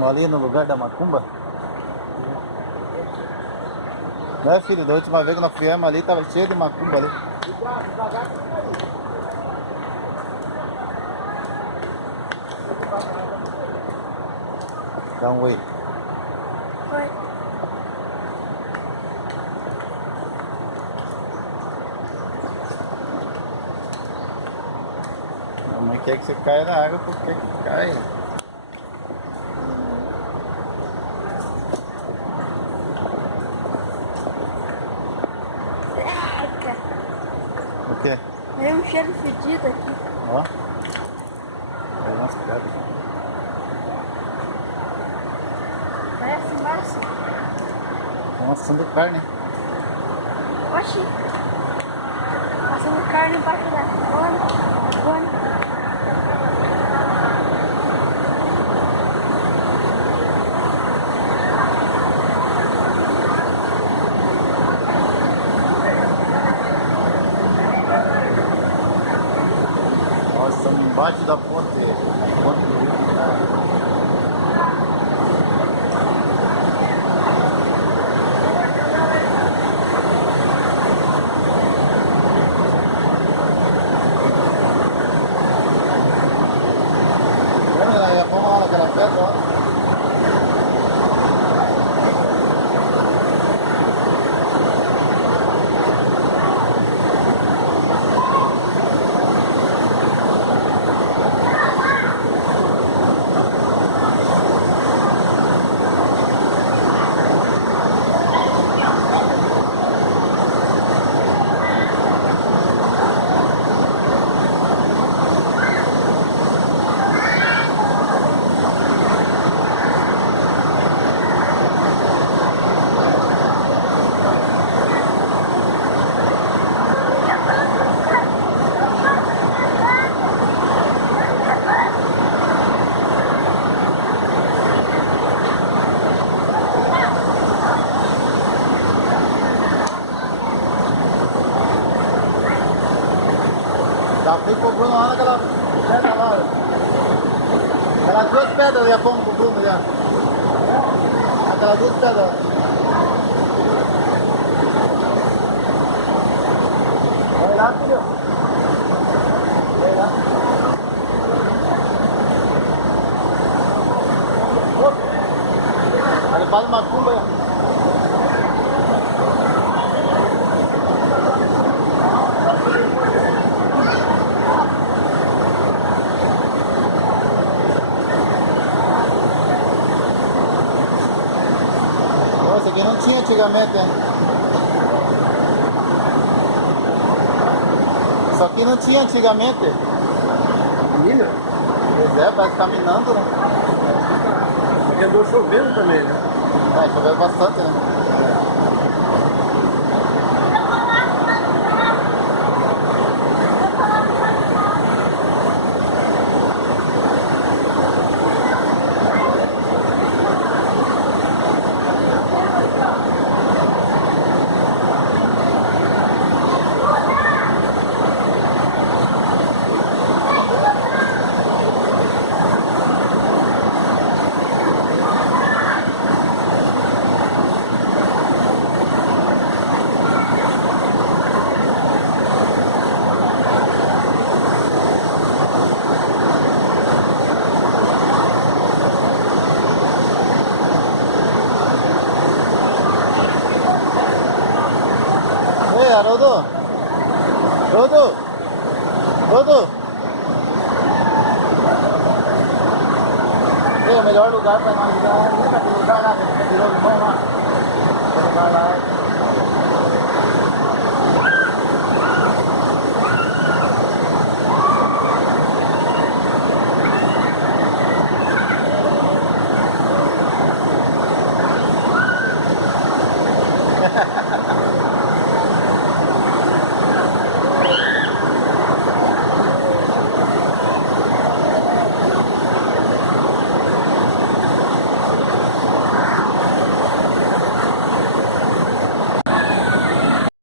Ali no lugar da macumba? Né, filho? Da última vez que nós viemos ali, tava cheio de macumba ali. Dá um oi. Oi. A mãe quer que você caia na água porque quer que caia. Eca! O quê? Veio um cheiro fedido aqui. Ó. Aí umas pedras. Parece massa. Estão assando carne. Oxi! Passando carne embaixo da fone. Nós estamos embaixo da ponte do rio. Vamos lá naquela pedra, ó. Já fui com o Bruno lá naquela pedra lá. Aquelas duas pedras já fomos com o Bruno já. Aquelas duas pedras. Vai lá, filho. Vai lá. Ele faz uma cumba aí. Isso aqui não tinha antigamente, hein? Isso aqui não tinha antigamente. Milho? Pois é, parece que tá minando, né? Porque andou chovendo também, né? É, choveu bastante, né? Ei, Haroldo! Haroldo! Ei, o melhor lugar para nós ir é naquele lugar lá, que virou limão lá. Aquele lugar lá.